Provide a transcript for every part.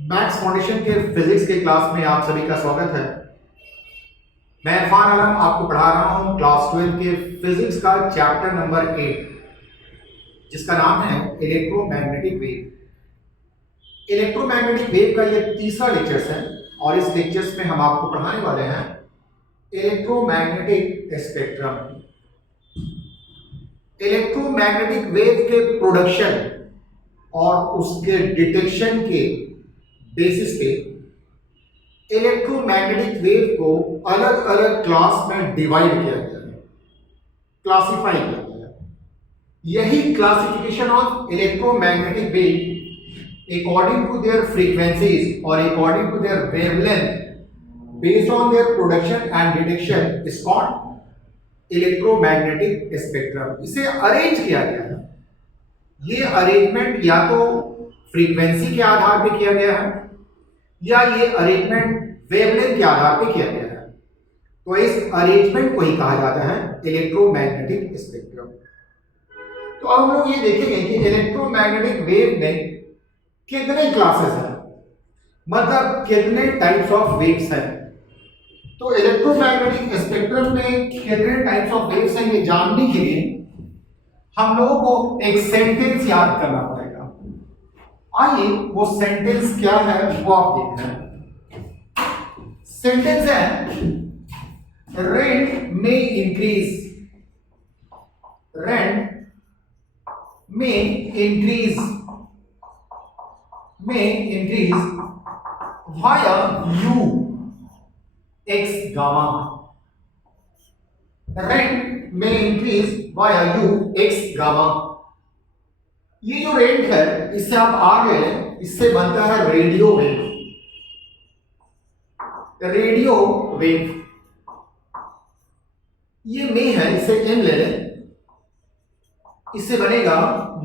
Maths foundation के physics के class में आप सभी का स्वागत है। मैं इरफान आलम आपको पढ़ा रहा हूं क्लास 12 के फिजिक्स का चैप्टर नंबर 8, जिसका नाम है इलेक्ट्रोमैग्नेटिक वेव। इलेक्ट्रोमैग्नेटिक वेव का ये तीसरा लेक्चर्स है और इस लेक्चर्स में हम आपको पढ़ाने वाले हैं इलेक्ट्रोमैग्नेटिक स्पेक्ट्रम। इलेक्ट्रोमैग्नेटिक वेव के प्रोडक्शन और उसके डिटेक्शन के बेसिस पे इलेक्ट्रोमैग्नेटिक वेव को अलग अलग क्लास में डिवाइड किया गया है, क्लासिफाई किया गया है। यही classification of electromagnetic wave according to their frequencies और according to their wavelength based on their production and detection is called electromagnetic spectrum. इसे अरेंज किया गया है। ये अरेंजमेंट या तो फ्रीक्वेंसी के आधार पे किया गया है या ये अरेंजमेंट वेवलेंथ के आधार पे किया गया है। तो इस अरेंजमेंट को ही कहा जाता है इलेक्ट्रोमैग्नेटिक स्पेक्ट्रम। तो अब हम लोग ये देखेंगे कि इलेक्ट्रोमैग्नेटिक वेव में कितने क्लासेस हैं, मतलब कितने टाइप्स ऑफ वेव्स हैं। तो इलेक्ट्रोमैग्नेटिक स्पेक्ट्रम में कितने टाइप्स ऑफ वेव्स हैं ये जानने के लिए हम लोगों को एक सेंटेंस याद करना पड़ेगा। आइए वो सेंटेंस क्या है वो आप देखते हैं। सेंटेंस है रेंट में इंक्रीज, रेंट में increase via U X gamma. Rent में increase via U X gamma. ये जो रेंट है इससे आप आ गए, इससे बनता है रेडियो वेव। रेडियो वेव ये में है, इसे एम ले लें, इससे बनेगा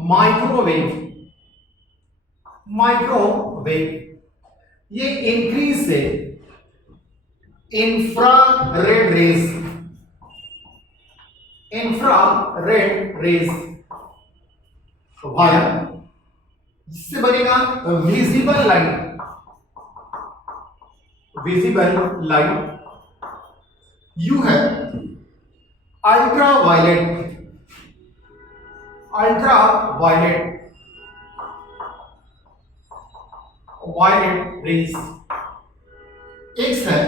माइक्रोवेव। माइक्रोवेव ये इंक्रीज से infrared rays, infrared rays via, इससे बनेगा visible light. Visible light U है ultra violet, ultra violet, violet rays. X है,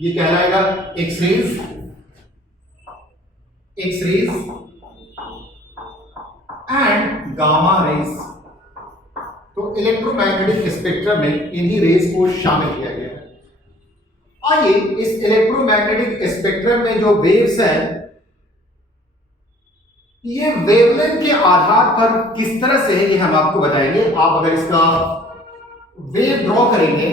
ये कहलाएगा X rays, X rays and gamma rays. तो इलेक्ट्रोमैग्नेटिक स्पेक्ट्रम में इन्हीं रेज को शामिल किया गया है। आइए इस इलेक्ट्रोमैग्नेटिक स्पेक्ट्रम में जो वेव्स हैं ये वेवलेंथ के आधार पर किस तरह से है ये हम आपको बताएंगे। आप अगर इसका वेव ड्रॉ करेंगे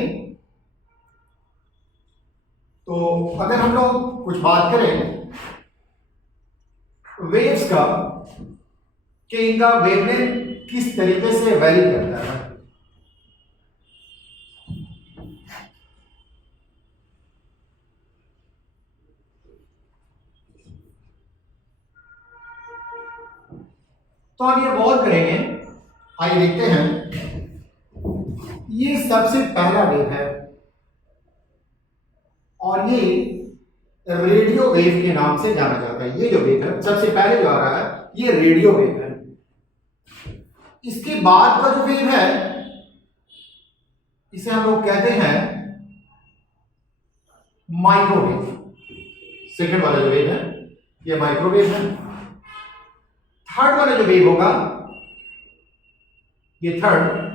तो अगर हम लोग कुछ बात करें वेव्स का कि इनका वेवलेंथ किस तरीके से वैरी करता है, तो हम ये गौर करेंगे। आइए देखते हैं। ये सबसे पहला वेव है और ये रेडियो वेव के नाम से जाना जाता है। ये जो वेव है सबसे पहले जो आ रहा है ये रेडियो वेव है। इसके बाद का जो वेव है इसे हम लोग कहते हैं माइक्रोवेव। सेकंड वाला जो वेव है ये माइक्रोवेव है। थर्ड वाला जो वेव होगा ये थर्ड,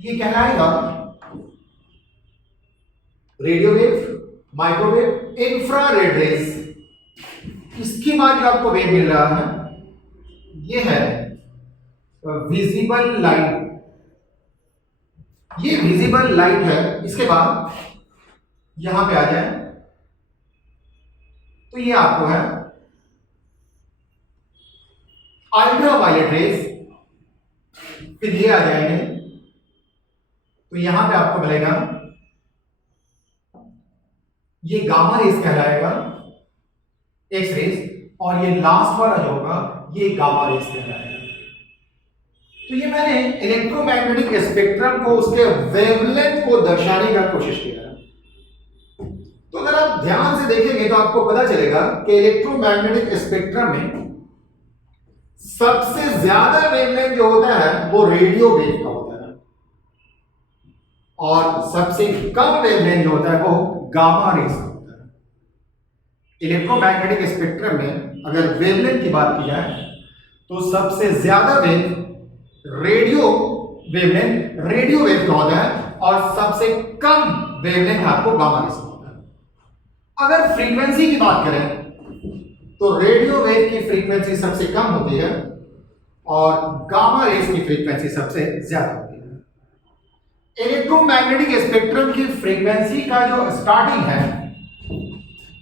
ये कहलाएगा radio wave, microwave, infrared raise. इसके बाद जो आपको वेव मिल रहा है ये है विजिबल लाइट। ये विजिबल लाइट है। इसके बाद यहां पे आ जाए तो ये आपको है अल्ट्रा वायलेट रेज। फिर ये आ जाएंगे तो यहां पे आपको मिलेगा ये गामा रेज कहलाएगा, एक्स रेज, और ये लास्ट वाला जो होगा ये गामा रेज कहलाएगा। तो ये मैंने इलेक्ट्रोमैग्नेटिक स्पेक्ट्रम को उसके वेवलेंथ को दर्शाने का कोशिश किया है। तो अगर आप ध्यान से देखेंगे तो आपको पता चलेगा कि इलेक्ट्रोमैग्नेटिक स्पेक्ट्रम में सबसे ज्यादा वेवलेंथ जो होता है वो रेडियो वेव का होता है, और सबसे कम वेवलेंथ जो होता है वो गामा रेज का होता है। इलेक्ट्रोमैग्नेटिक स्पेक्ट्रम में अगर वेवलेंथ की बात की जाए तो सबसे ज्यादा वेव रेडियो वेव का होता है, और सबसे कम वेवलेंथ आपको गामा रेज का होता है। अगर फ्रीक्वेंसी की बात करें तो रेडियो वेव की फ्रीक्वेंसी सबसे कम होती है और गामा रेज की फ्रीक्वेंसी सबसे ज्यादा होती है। इलेक्ट्रोमैग्नेटिक स्पेक्ट्रम की फ्रीक्वेंसी का जो स्टार्टिंग है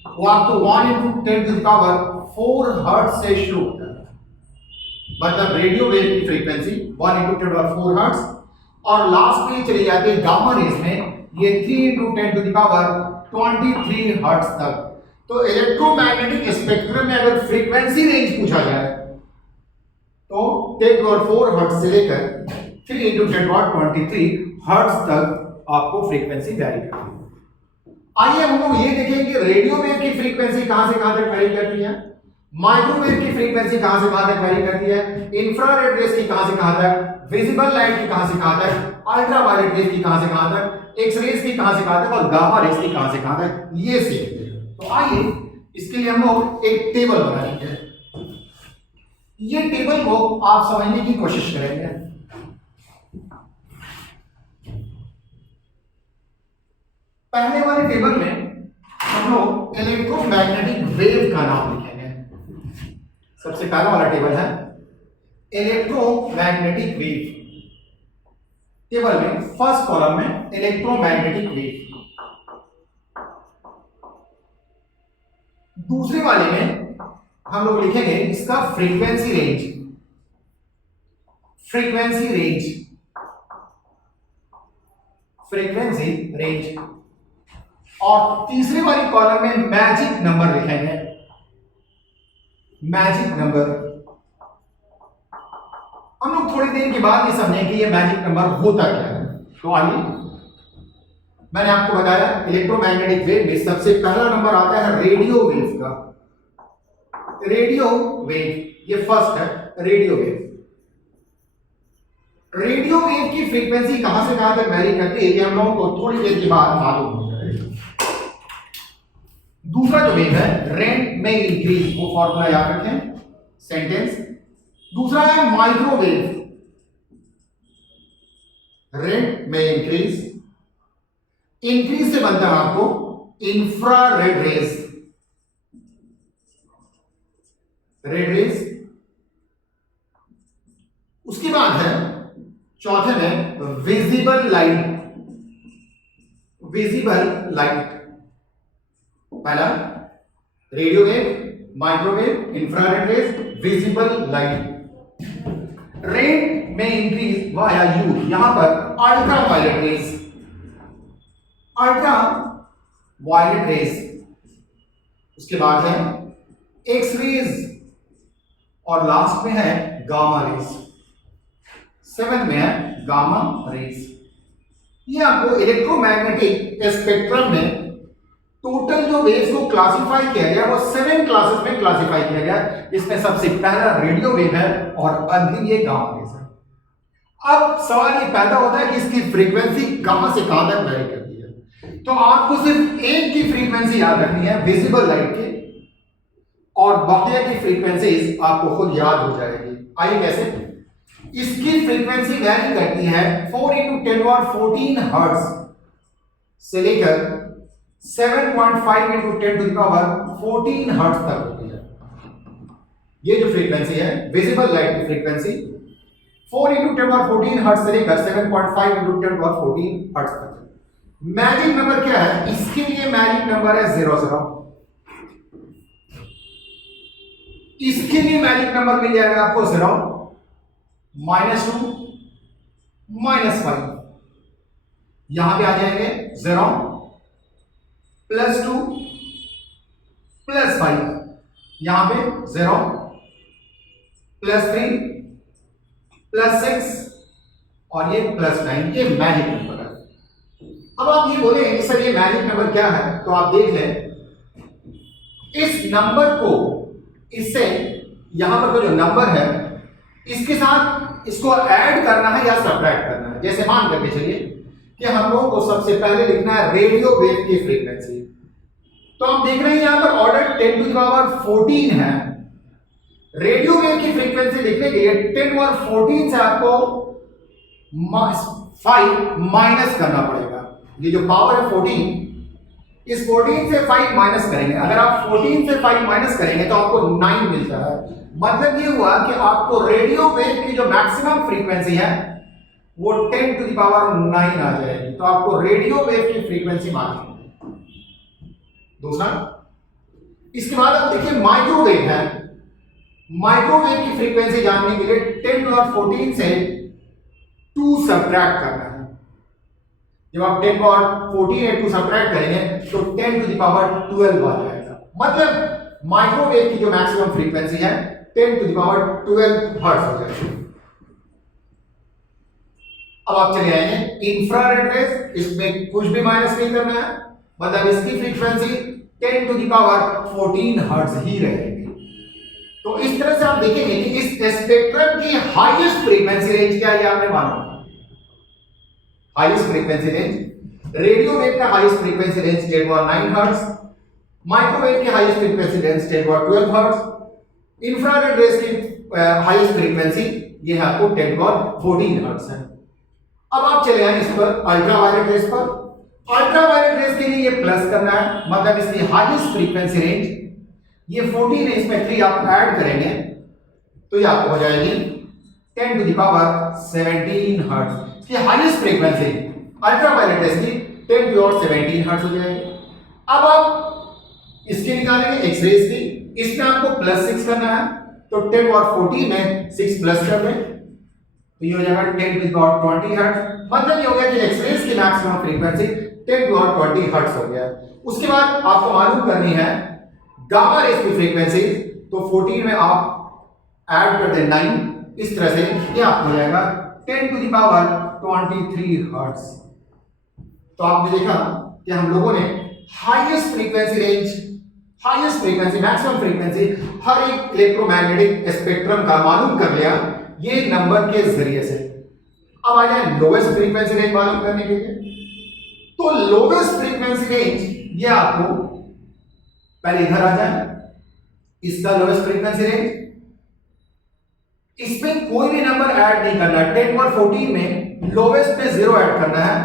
वो आपको 1 × 10⁻⁴ हर्ट्ज से शुरू होता है। मतलब रेडियो वेव की फ्रीक्वेंसी 1 × 10⁻⁴ हर्ट्ज, और लास्ट में चली जाती है गामा रेज में ये 3 × 10⁻23 हर्ट्ज तक। तो इलेक्ट्रोमैग्नेटिक स्पेक्ट्रम में अगर फ्रीक्वेंसी रेंज पूछा जाए तो 10⁻⁴ हर्ट्ज से लेकर 3 × 10⁻23 हर्ट्ज तक आपको फ्रीक्वेंसी वैरी करती है। आइए हम लोग ये देखें कि रेडियो वेव की फ्रीक्वेंसी कहां से कहां तक वैरी करती है, माइक्रोवेव की फ्रीक्वेंसी कहां से कहां तक वैरी करती है, इंफ्रारेड रेज की कहां से कहां तक, विजिबल लाइट की कहां से कहां तक, अल्ट्रावायलेट रेज की कहां से कहां तक, एक्स रेज की कहां से कहां तक, और गामा रेज की कहां से कहां तक, ये सीखते हैं। तो आइए इसके लिए हम लोग एक टेबल बनाएंगे। ये टेबल को आप समझने की कोशिश करेंगे। पहले वाले टेबल में हम लोग इलेक्ट्रोमैग्नेटिक वेव का नाम लिखेंगे। सबसे पहला वाला टेबल है इलेक्ट्रोमैग्नेटिक वेव। टेबल में फर्स्ट कॉलम में इलेक्ट्रोमैग्नेटिक वेव, दूसरे वाले में हम लोग लिखेंगे इसका frequency range, frequency range, frequency range, और तीसरे वाली कॉलम में मैजिक नंबर लिखेंगे, मैजिक नंबर। हम लोग थोड़ी देर के बाद ये समझेंगे कि ये मैजिक नंबर होता क्या है। तो आइए, मैंने आपको बताया इलेक्ट्रोमैग्नेटिक वेव में सबसे पहला नंबर आता है रेडियो वेव का। रेडियो वेव ये फर्स्ट है, रेडियो वेव। रेडियो वेव की फ्रीक्वेंसी कहां से कहां तक वैरी करती है ये हम लोगों को थोड़ी देर के बाद मालूम हो जाएगा। दूसरा जो वेव है रेंट में इंक्रीज, वो फॉर्मूला याद रखें, सेंटेंस। दूसरा है माइक्रोवेव, रेंट में इंक्रीज, इंक्रीज से बनता है आपको इंफ्रारेड रेज, रेड रेज। उसके बाद है चौथे में विजिबल लाइट, विजिबल लाइट। पहला radio wave, microwave, infrared rays, visible light. Range में इंक्रीज वाया यू, यहां पर ultra violet rays, ultra violet rays. उसके बाद है एक्स रेज, और लास्ट में है गामा रेज, 7 में है गामा रेज। ये आपको इलेक्ट्रोमैग्नेटिक स्पेक्ट्रम में टोटल जो वेव्स को क्लासिफाई किया गया वो 7 क्लासेस में क्लासिफाई किया गया। इसमें सबसे पहला रेडियो वेव है और अंतिम ये गामा रेज है। अब सवाल ये पैदा होता है कि इसकी फ्रीक्वेंसी कहां से कहां तक वैरी करती है। तो आपको सिर्फ एक की फ्रीक्वेंसी याद रखनी है, विजिबल लाइट की, और बाकी की फ्रीक्वेंसीज आपको खुद याद हो जाएगी। आइए कैसे? इसकी फ्रीक्वेंसी वैरी करती है 4 × 10⁻14 हर्ट्ज से लेकर 7.5 × 10⁻14 हर्ट्ज तक होती है। ये जो फ्रीक्वेंसी है विजिबल लाइट की फ्रीक्वेंसी 4 × 10⁻14 हर्ट्ज से लेकर 7.5 × 10⁻14 हर्ट्ज तक। मैजिक नंबर क्या है? इसके लिए मैजिक नंबर है 00। इसके लिए मैजिक नंबर मिल जाएगा आपको 0, -2, -5। यहां पे आ जाएंगे 0, +2, +5। यहां पे 0, +3, +6 और ये +9, ये मैजिक नंबर है। अब आप ये बोलेंगे कि सर ये मैजिक नंबर क्या है, तो आप देख लें इस नंबर को, इससे यहां पर जो नंबर है इसके साथ इसको ऐड करना है या सब्ट्रैक्ट करना है। जैसे मान करके चलिए कि हम लोगों को सबसे पहले लिखना है रेडियो वेव की फ्रीक्वेंसी। तो हम देख रहे हैं यहां पर ऑर्डर 10⁻14 है। रेडियो वेव की फ्रीक्वेंसी लिखने के लिए 10⁻14 से आपको 5 माइनस करना पड़ेगा। ये जो पावर है 14, इस 14 से 5 माइनस करेंगे। अगर आप 14 से 5 माइनस करेंगे तो आपको 9 मिलता है। मतलब ये हुआ कि आपको रेडियो वेव की जो मैक्सिमम फ्रीक्वेंसी है वो 10⁻9 आ जाएगी। तो आपको रेडियो वेव की फ्रीक्वेंसी मालूम है। दूसरा, इसके बाद आप देखिए माइक्रोवेव है। माइक्रोवेव की फ्रीक्वेंसी जानने के लिए 10⁻14 से 2 सब्ट्रैक्ट करना है। जब आप 10⁻14 से 2 सब्ट्रैक्ट करेंगे तो 10⁻12 आ जाएगा। मतलब माइक्रोवेव की जो मैक्सिमम फ्रीक्वेंसी है 10⁻12 हर्ट्ज हो जाएगी। अब आप चले आएंगे इंफ्रारेड रेज, इसमें कुछ भी माइनस नहीं करना है, मतलब इसकी फ्रीक्वेंसी 10⁻14 हर्ट्ज ही रहेगी। तो इस तरह से आप देखेंगे कि इस स्पेक्ट्रम की हाईएस्ट फ्रीक्वेंसी रेंज क्या है, आपने मालूम। Highest frequency range, radio wave का highest frequency range 10⁻9 hertz, microwave की highest frequency range 10⁻12 hertz, infrared rays की हाईएस्ट फ्रीक्वेंसी ये है आपको 10⁻14 हर्ट्ज है। अब आप चले आए इस पर अल्ट्रावायलेट रेज पर। अल्ट्रावायलेट रेज के लिए ये प्लस करना है, मतलब इसकी हाईएस्ट फ्रीक्वेंसी रेंज ये 14 है, इसमें 3 आप ऐड करेंगे तो ये आपको हो जाएगी 10⁻17 हर्ट्ज। इसकी हाईएस्ट फ्रीक्वेंसी अल्ट्रावायलेट रेज की 10⁻17 हर्ट्ज हो जाएगी। अब आप इसके निकालेंगे एक्सरेज की, इसमें आपको +6 करना है तो 10⁻14 में 6 प्लस कर दें तो ये हो जाएगा 10⁻20 हर्ट्ज। मतलब ये हो गया कि एक्सरेज की मैक्सिमम फ्रीक्वेंसी 10⁻20 हर्ट्ज हो गया। उसके बाद आपको मालूम करनी है गामा रेज की फ्रीक्वेंसी, तो 14 में आप ऐड कर दें 9, इस तरह से ये आपको हो जाएगा 10⁻23 हर्ट्ज। तो आपने देखा कि हम लोगों ने highest frequency range, highest frequency, maximum frequency हर एक इलेक्ट्रोमैग्नेटिक स्पेक्ट्रम का मालूम कर लिया ये नंबर के जरिए से। अब आ जाए लोवेस्ट फ्रीक्वेंसी रेंज मालूम करने के लिए। तो लोवेस्ट फ्रीक्वेंसी रेंज ये आपको पहले इधर आ जाए, इसका लोवेस्ट फ्रीक्वेंसी रेंज, इसमें कोई भी नंबर ऐड नहीं करना है। 10⁻14 में लोवेस्ट में 0 ऐड करना है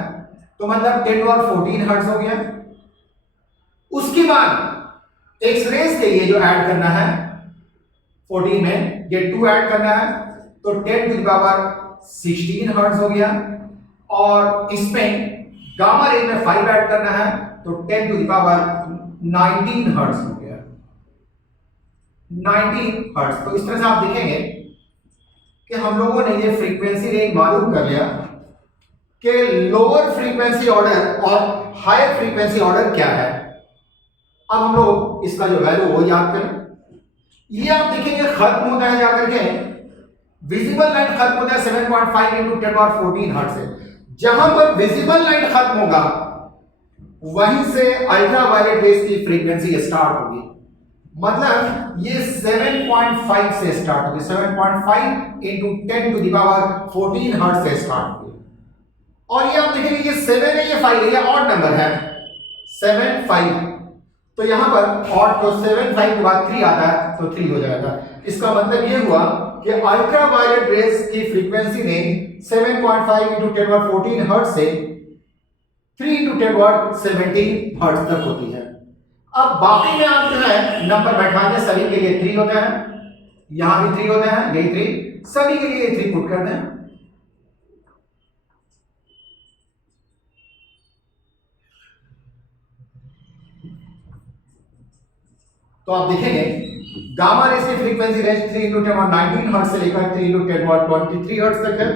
तो मतलब 10⁻14 हर्ट्ज हो गया। उसके बाद एक्सरेज के लिए जो ऐड करना है 14 में ये 2 ऐड करना है तो 10⁻16 हर्ट्ज हो गया। और इसमें गामा रेज में 5 ऐड करना है तो 10⁻19 हर्ट्ज हो गया, 19 हर्ट्ज। तो इस तरह से आप देखेंगे कि हम लोगों ने ये फ्रीक्वेंसी रेंज मालूम कर लिया कि लोअर फ्रीक्वेंसी ऑर्डर और हायर फ्रीक्वेंसी ऑर्डर क्या है। अब हम लोग इसका जो वैल्यू वो याद करें। ये आप देखेंगे खत्म होता है जाकर के, विजिबल लाइट खत्म होता है 7.5 × 10⁻14 हर्ट्ज से। जहां पर विजिबल लाइट खत्म होगा वहीं से अल्ट्रावायलेट रेज की फ्रीक्वेंसी स्टार्ट होगी। मतलब ये 7.5 से स्टार्ट होगी, 7.5 × 10⁻14 हर्ट्ज से स्टार्ट होगी। और ये आप देखेंगे ये 7 है, ये 5 है, ये ऑड नंबर है 7 5। तो यहां पर ऑड तो 7 5 के बाद 3 आता है तो 3 हो जाएगा। इसका मतलब ये हुआ कि अल्ट्रावायलेट रेज की फ्रीक्वेंसी रेंज 7.5 × 10⁻14 हर्ट्ज से 3 × 10⁻17 हर्ट्ज तक होती है। अब बाकी में आप जो है नंबर बैठाएंगे, सभी के लिए 3 होता है, यहां भी 3 होता है, यही 3, सभी के लिए 3 पुट कर दें। तो आप देखेंगे गामा रेज की फ्रीक्वेंसी रेंज 3 × 10⁻19 हर्ट्ज से लेकर 3 × 10⁻23 हर्ट्ज तक है।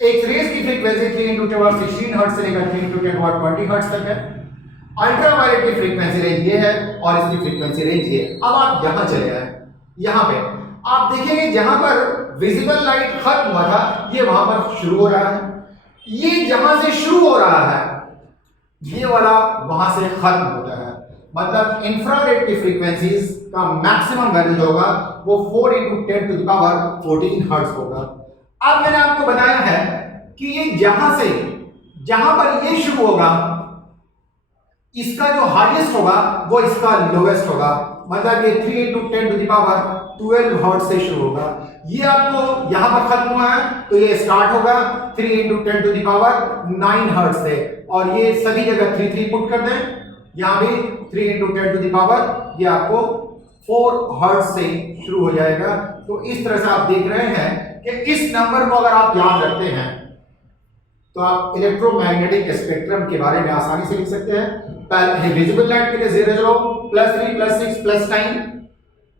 एक्स रेज की फ्रीक्वेंसी 3 × 10⁻16 हर्ट्ज से लेकर 3 × 10⁻20 हर्ट्ज तक है। अल्ट्रावायलेट की फ्रीक्वेंसी रेंज ये है और इसकी फ्रीक्वेंसी रेंज ये है। अब आप यहां चले आए, यहां पे आप देखेंगे जहां पर विजिबल लाइट खत्म हुआ था ये वहां पर शुरू हो रहा है, ये जहां से शुरू हो रहा है ये वाला वहां से खत्म होता है। मतलब इंफ्रारेड की फ्रीक्वेंसीज का मैक्सिमम वैल्यू जो होगा वो 4 × 10⁻14 हर्ट्ज होगा। अब मैंने आपको बताया है कि ये जहां पर ये शुरू होगा इसका जो हाईएस्ट होगा वो इसका लोएस्ट होगा। मतलब ये 3 × 10⁻12 हर्ट्ज से शुरू होगा। ये आपको यहां पर खत्म हुआ है तो ये स्टार्ट होगा 3 × 10�9 हर्ट्ज से, और ये सभी जगह 3 पुट कर दें, यहां भी 3 × 10 ये आपको 4 हर्ट्ज से शुरू हो जाएगा। तो इस तरह से आप देख रहे हैं कि इस नंबर को अगर आप याद रखते हैं तो आप इलेक्ट्रोमैग्नेटिक स्पेक्ट्रम के बारे में आसानी से लिख सकते हैं। पहले विजिबल लाइट के लिए 0 +3 +6 +9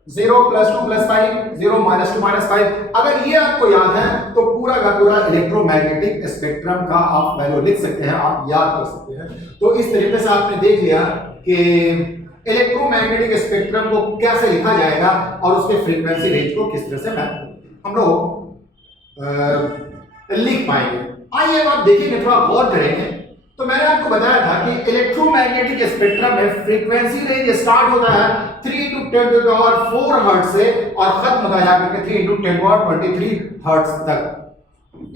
0 +2 +5 0 -2 -5, अगर ये आपको याद है तो पूरा का पूरा इलेक्ट्रोमैग्नेटिक स्पेक्ट्रम का आप वैल्यू लिख सकते हैं, आप याद कर सकते हैं। तो इस तरीके से आपने देख लिया कि इलेक्ट्रोमैग्नेटिक स्पेक्ट्रम को कैसे लिखा जाएगा और उसके फ्रीक्वेंसी रेंज को किस तरह से हम लोग लिख पाएंगे। आइए अब आप देखेंगे, थोड़ा गौर करेंगे। तो मैंने आपको बताया था कि इलेक्ट्रोमैग्नेटिक स्पेक्ट्रम में फ्रीक्वेंसी रेंज स्टार्ट होता है 3 × 10⁴ हर्ट्ज से और खत्म होता है जाकर 3 × 10⁻23 हर्ट्ज तक।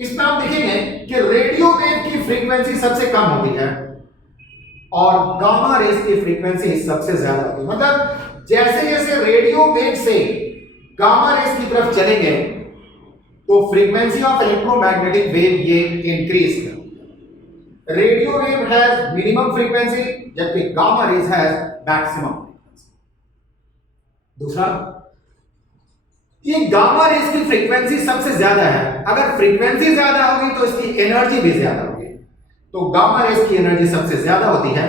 इसमें आप देखेंगे कि रेडियो वेव की फ्रीक्वेंसी सबसे कम होती है और गामा रेज की फ्रीक्वेंसी सबसे ज्यादा होती है। मतलब जैसे जैसे रेडियो वेव से गामा रेज की तरफ चलेंगे तो फ्रीक्वेंसी ऑफ इलेक्ट्रोमैग्नेटिक वेव ये इंक्रीज करती है। Radio wave has minimum frequency जबकि gamma rays has maximum frequency. दूसरा, ये गामा रेज की फ्रीक्वेंसी सबसे ज्यादा है। अगर फ्रीक्वेंसी ज्यादा होगी तो इसकी एनर्जी भी ज्यादा होगी। तो गामा रेज की एनर्जी सबसे ज्यादा होती है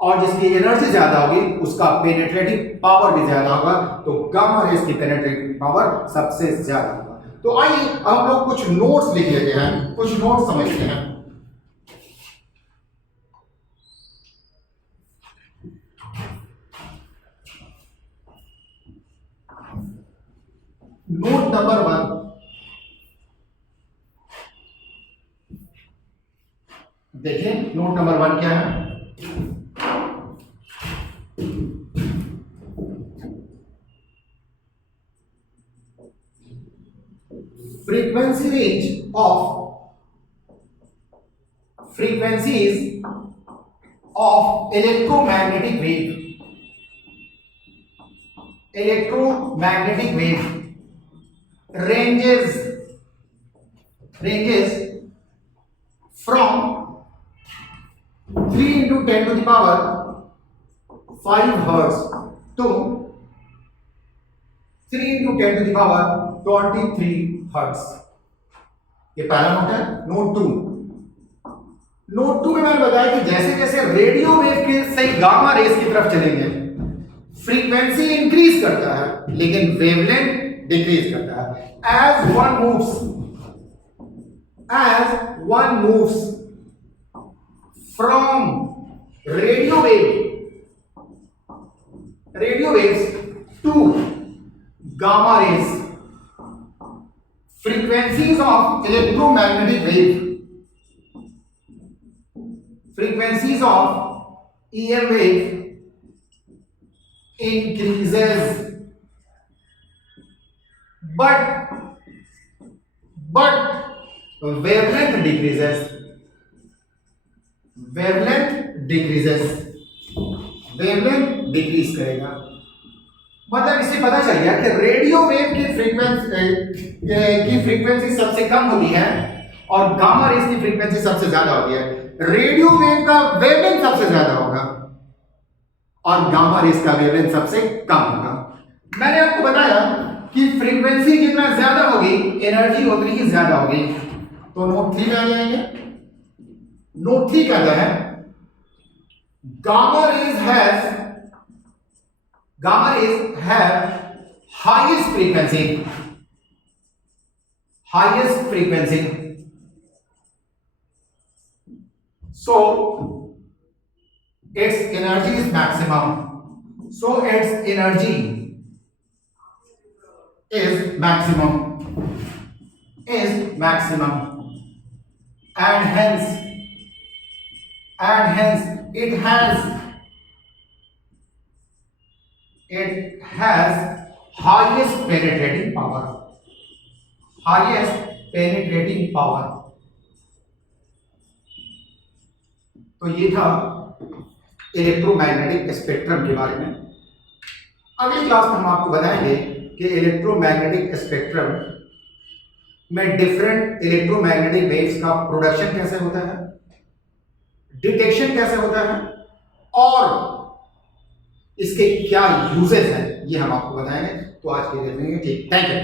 और जिसकी एनर्जी ज्यादा होगी उसका पेनिट्रेटिंग पावर भी ज्यादा होगा। तो गामा रेज की पेनिट्रेटिंग पावर सबसे ज्यादा होगा। तो आइए हम लोग कुछ नोट्स लिख लेते हैं, कुछ नोट्स समझते हैं। नोट नंबर 1, देखिए नोट नंबर 1 क्या है। frequencies of electromagnetic wave ranges from 3 × 10⁵ hertz to 3 × 10⁻23 hertz. ये पहला नोट है। नोट 2 में मैंने बताया कि जैसे जैसे रेडियो वेव के से गामा रेज की तरफ चलेंगे फ्रीक्वेंसी इंक्रीज करता है लेकिन वेवलेंथ डिक्रीज करता है। As one moves from radio waves to gamma rays, frequencies of electromagnetic wave, frequencies of EM wave increases, but wavelength decreases. wavelength decrease करेगा। मतलब इससे पता चल गया कि रेडियो वेव की फ्रीक्वेंसी सबसे कम होती है और गामा रेज की फ्रीक्वेंसी सबसे ज्यादा होती है। रेडियो वेव का वेवलेंथ सबसे ज्यादा होगा और गामा रेज का वेवलेंथ सबसे कम होगा। मैंने आपको बताया कि फ्रीक्वेंसी जितना ज्यादा होगी एनर्जी उतनी ही ज्यादा होगी। तो नोट 3 में आ जाएंगे। नोट 3 कहता है gamma rays have highest frequency, so its energy is maximum, is maximum, and hence it has highest penetrating power, तो ये था इलेक्ट्रोमैग्नेटिक स्पेक्ट्रम के बारे में। अगली क्लास में हम आपको बताएंगे कि इलेक्ट्रोमैग्नेटिक स्पेक्ट्रम में डिफरेंट इलेक्ट्रोमैग्नेटिक वेव्स का प्रोडक्शन कैसे होता है, डिटेक्शन कैसे होता है और इसके क्या यूजेस हैं, ये हम आपको बताएंगे। तो आज के लिए ठीक, थैंक यू।